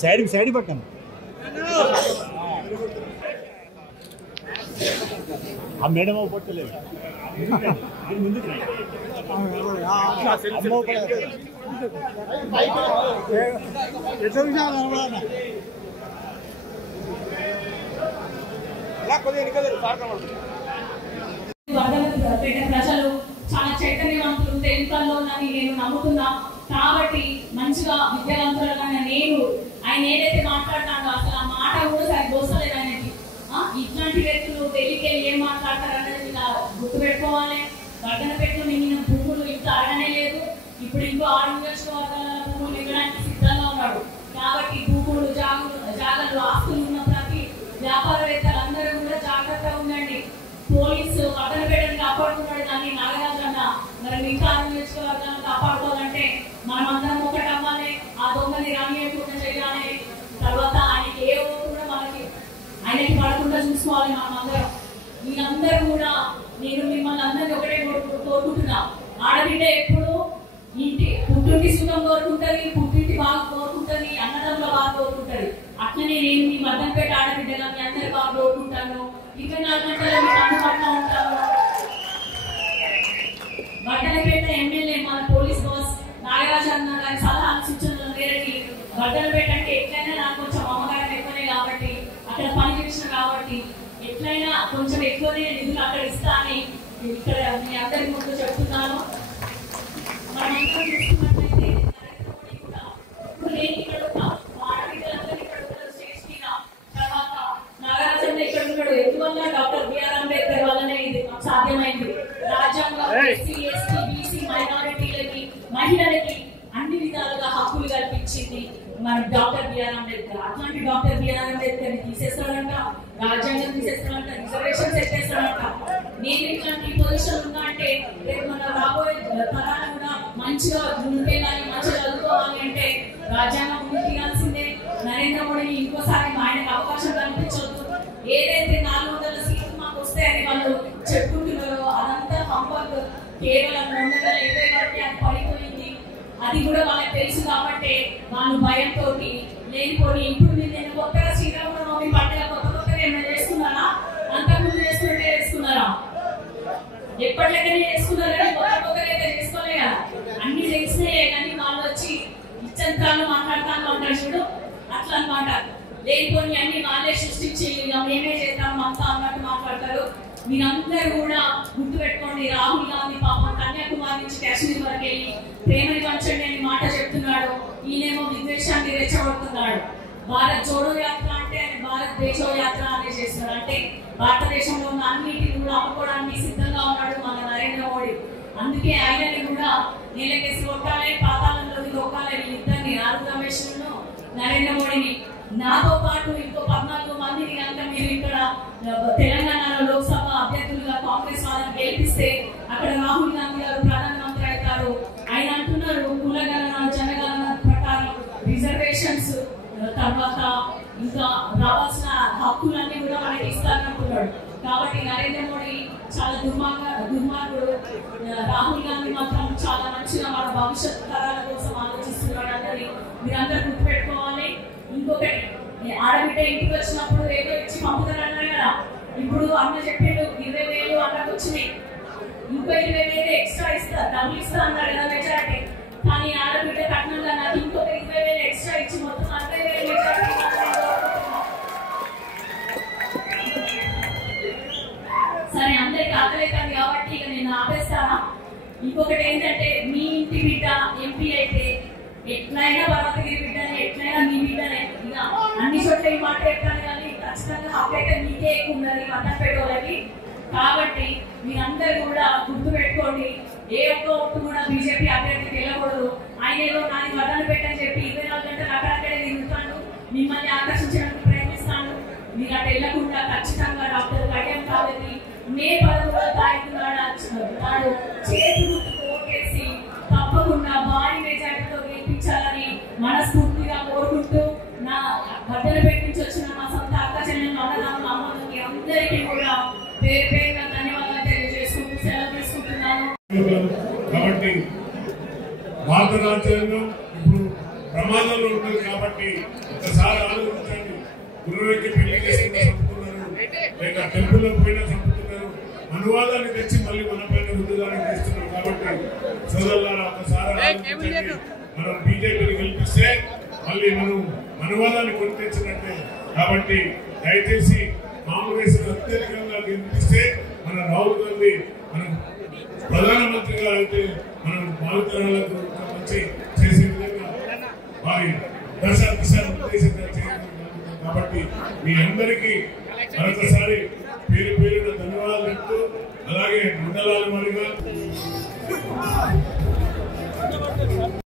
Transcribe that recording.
Side పక్కన ఆ madam పట్టలేదు ముందుకు ప్రజలు చాలా చైతన్యవంతులు తెలుగులోనని నేను నమ్ముతున్నా. కాబట్టి మంచిగా విద్యావంతులుగా నేను ఆయన ఏదైతే మాట్లాడతాడో అసలు ఆ మాట కూడా సరి దోసలేదు ఆయనకి. ఇట్లాంటి వ్యక్తులు తెలియకెళ్ళి ఏం మాట్లాడతారు అనేది ఇలా గుర్తుపెట్టుకోవాలి. వర్ధనపేటలో మిగిలిన భూములు ఇంకా అడగనే లేదు. ఇప్పుడు ఇంకో 6 నియోజకవర్గాల భూములు ఇవ్వడానికి సిద్ధంగా ఉన్నాడు. కాబట్టి భూములు జాగలు ఆస్తులు ఉన్న ప్రతి వ్యాపారవేత్తలందరూ కూడా జాగ్రత్తగా ఉండండి. పోలీసు వర్ధనపేటను కాపాడుతున్నాడు కానీ నాగరాజన్న మరి మిగతా 6 నియోజకవర్గాలను కాపాడుకోవాలంటే మనం అందరం ఒకటి అవ్వాలి. ఆ దొంగని రానియకుండా చేయాలి. తర్వాత ఆయనకి ఏ కూడా మనకి ఆయనకి పడకుండా చూసుకోవాలి. మనం అందరం మీరందరూ కూడా నేను మిమ్మల్ని అందరినీ ఒకటే కోరుకుంటున్నా. ఆడబిడ్డ ఎప్పుడు ఇంటి పుట్టింటి సుఖం కోరుకుంటుంది, పుట్టింటి బాగా కోరుకుంటుంది, అన్నదమ్ముల బాగా కోరుకుంటుంది. అట్లనే నేను మీ వర్ధనపేట ఆడబిడ్డగా మీ అందరి బాగా కోరుకుంటాను. 24 గంటలు మీకు అందుబాటులో ఉంటాను. వర్ధనపేట ఎమ్మెల్యే మన పోలీస్ బాస్ నాగరాజు అన్న గారి సలహాలు సూచనలు మేరకి వర్ధనపేట అంటే ఎట్లయినా నాకు కొంచెం అమ్మగారం ఎక్కువనే కాబట్టి అక్కడ పని చేసిన కాబట్టి ఎట్లయినా కొంచెం ఎక్కువనే నిధులు అక్కడ ఇస్తా అని ఇక్కడ మీ అందరి ముందు చెప్తున్నాను. మనమందరం చూసుకున్నట్లయితే కూడా ఇప్పుడు నేను ఇక్కడ ఆడబిడ్డలందరూ ఇక్కడ తర్వాత నాగరాజన్న ఇక్కడ ఉన్నాడు. ఎందువల్ల డాక్టర్ బిఆర్ అంబేద్కర్ వల్లనే ఇది సాధ్యమైంది. రాజ్యాంగం ఎస్సీ ఎస్టీ బీసీ మైనారిటీలకి మహిళలకి అన్ని విధాలుగా హక్కులు కల్పించింది మన డాక్టర్ బిఆర్ అంబేద్కర్. అట్లాంటి డాక్టర్ బిఆర్ అంబేద్కర్ ని తీసేస్తాడంట, రాజ్యాంగం తీసేస్తాడంట, రిజర్వేషన్స్ ఎత్తేస్తాడంట. నేను ఇట్లాంటి పొజిషన్ ఉన్నా అంటే రేపు మన రాబోయే తరాలు కూడా మంచిగా ముందుకెళ్ళాలి, మంచిగా చదువుకోవాలి అంటే రాజ్యాంగం ముందు తీయాల్సిందే. నరేంద్ర మోడీని ఇంకోసారి ఆయనకు అవకాశం కల్పించవద్దు. ఏదైతే 400 సీట్లు మాకు వస్తాయని వాళ్ళు చెప్పుకుంటున్నారో అదంతా హంపక్ కేవలం 220 వరకు అది పడిపోయింది. అది కూడా వాళ్ళకి తెలుసు కాబట్టి వాళ్ళు భయంతో లేనిపోయి ఇప్పుడు నేను కొత్తగా శ్రీరామనవమి పండుగ కొత్తగా ఏమైనా చేసుకున్నారా? అంతకుముందు చేసుకున్నారా? ఎప్పటికైనా చేసుకున్నారు కానీ కొత్తగా అయితే చేసుకోలే కదా. అన్ని తెలిసినాయే కానీ వాళ్ళు వచ్చి ఇచ్చంతాలు మాట్లాడతాను అంటారు చూడు, అట్లా అనమాట. లేనిపోయి అన్ని వాళ్ళే సృష్టించి మేమే చేద్దాం అంతా అన్నట్టు మాట్లాడతారు. మీరందరూ కూడా గుర్తు పెట్టుకోండి. రాహుల్ గాంధీ పాపం కన్యాకుమారి నుంచి కాశ్మీర్ వరకు వెళ్ళి ప్రేమని పంచండి అని మాట చెప్తున్నాడు. ఈయనేమో విద్వేషాన్ని రెచ్చగొడుతున్నాడు. భారత్ జోడో యాత్ర అంటే భారత్ దేశో యాత్ర అనే చేస్తున్నాడు. అంటే భారతదేశంలో ఉన్న అన్నిటిని కూడా అమ్ముకోవడానికి సిద్ధంగా ఉన్నాడు మన నరేంద్ర మోడీ. అందుకే ఆయనని కూడా నీలకేసి కొట్టాలి, పాతాళంలోకి దొక్కాలి. వీళ్ళిద్దరిని నాలుగు రమేష్ను నరేంద్ర మోడీని నాతో పాటు ఇంకో 14 మందిని కనుక మీరు ఇక్కడ తెలంగాణలో లోక్సభ అభ్యర్థులుగా కాంగ్రెస్ వాళ్ళని గెలిపిస్తే అక్కడ రాహుల్ గాంధీ గారు ప్రధానమంత్రి అవుతారు. ఆయన అంటున్నారు కులగణన జనగణన ప్రకారం రిజర్వేషన్స్ తర్వాత ఇంకా రావాల్సిన హక్కులన్నీ కూడా మనకి ఇస్తారంటున్నాడు. కాబట్టి నరేంద్ర మోడీ చాలా దుర్మార్గుడు. రాహుల్ గాంధీ మాత్రం చాలా మంచిగా మన భవిష్యత్ తరాల కోసం ఆలోచిస్తున్నాడు అన్నది మీరందరూ గుర్తుపెట్టుకోవాలి. ఇంకొకటి ఆడబిడ్డ ఇంటికి వచ్చినప్పుడు ఏదో ఇచ్చి పంపుతారన్నారు కదా. ఇప్పుడు అన్న చెప్పాడు 20,000 అన్నకు వచ్చినాయి, ఇంకో 20,000 ఎక్స్ట్రా ఇస్తా డబ్బులు ఇస్తా అన్నారు కదా మెజారిటీ. కానీ ఆడబిడ్డ కట్నంగా నాకు ఇంకొక 20,000 ఎక్స్ట్రా ఇచ్చి మొత్తం 60,000 మెజారిటీ. సరే అందరికి ఆకలేకాదు కాబట్టి ఇక నేను ఆపేస్తానా. ఇంకొకటి ఏంటంటే మీ ఇంటి బిడ్డ ఎంపీ అయితే ఎట్లయినా పర్వతగిరి బిడ్డనే, ఎట్లయినా మీ బిడ్డనే. ఇక అన్ని చోట్ల ఈ మాట చెప్తాను కానీ ఖచ్చితంగా హక్కు అయితే మీకే ఎక్కువ ఉన్నది వర్ధనపేట వాళ్ళకి. కాబట్టి మీరందరూ కూడా గుర్తు పెట్టుకోండి. ఏ ఒక్క ఓటు కూడా బీజేపీ అభ్యర్థికి వెళ్ళకూడదు. ఆయన ఏదో నాది వర్ధనపేట అని చెప్పి 24 గంటలు అక్కడక్కడే తిరుగుతాను, మిమ్మల్ని ఆకర్షించడానికి ప్రయత్నిస్తాను. మీరు అటు వెళ్ళకుండా ఖచ్చితంగా డాక్టర్ కళ్యాణ్ కావేరి మే 16వ తారీఖు నాడు చేతి ఓటేసి తప్పకుండా భారీ మెజారిటీతో గెలిపించాలని మనస్ఫూర్తిగా కోరుకుంటూ నా వర్ధనపేట నుంచి వచ్చిన మా సొంత అక్క చెల్లెలు అన్నదమ్ములు అమ్మలు పేరు పేరుగా ధన్యవాదాలు తెలియజేసుకుంటూ సెలవు తీసుకుంటున్నాను. కాబట్టి భారత రాజ్యాంగం ఇప్పుడు ప్రమాదంలో ఉంటుంది కాబట్టి ఒకసారి ఆలోచించండి. గురువుకి పెళ్లి చేసుకుని చంపుతున్నారు, లేక టెంపుల్లో పోయినా చంపుతున్నారు, అనువాదాన్ని తెచ్చి మళ్ళీ మన పైన రుద్దుదాన్ని చేస్తున్నారు. కాబట్టి సోదరులారా ఒకసారి ఆలోచించండి. మనం బీజేపీని గెలిపిస్తే మళ్ళీ మనం అనువాదాన్ని కొని తెచ్చినట్టే. కాబట్టి దయచేసి కాంగ్రెస్ అత్యధికంగా గెలిపిస్తే మన రాహుల్ గాంధీ మనం ప్రధానమంత్రిగా అయితే మనం భావితరాలకు మంచి చేసే విధంగా వారి దశ ఉద్దేశంగా చేయగలుగుతాం. కాబట్టి మీ అందరికీ మరొకసారి పేరు పేరున ధన్యవాదాలు చెప్తూ, అలాగే మండలాల